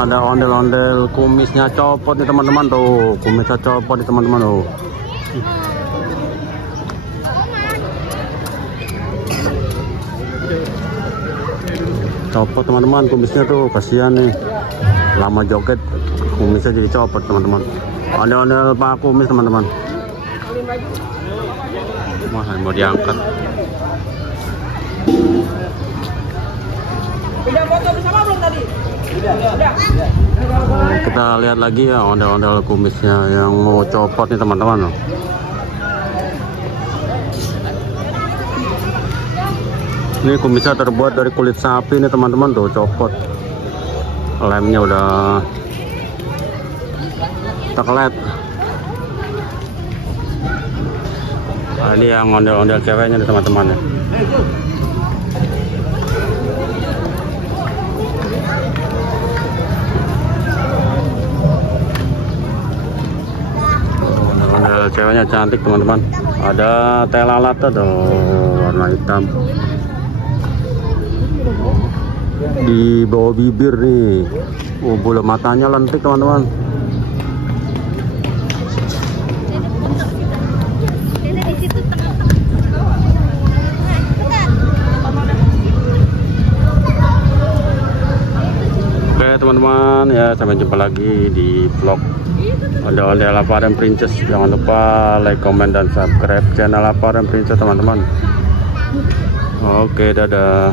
Ada ondel-ondel kumisnya copot nih teman-teman tuh. Kumisnya copot nih teman-teman tuh. Copot teman-teman kumisnya tuh, kasihan nih. Lama joget kumisnya jadi copot teman-teman. Ondel-ondel pak kumis teman-teman. Wah, mau diangkat. Udah foto bersama belum tadi? Udah. Kita lihat lagi ya ondel-ondel kumisnya yang mau copot nih teman-teman. Ini kumisnya terbuat dari kulit sapi nih teman-teman tuh, copot. Lemnya udah terkelet. Nah, ini yang ondel-ondel ceweknya nih teman-teman ya. Ondel-ondel ceweknya cantik teman-teman. Ada telalata tuh warna hitam. Di bawah bibir nih. Bulu matanya lentik teman-teman. Oke teman-teman ya, sampai jumpa lagi di vlog ondel-ondel Apartemen Princess. Jangan lupa like, comment, dan subscribe channel Apartemen Princess teman-teman. Oke, dadah.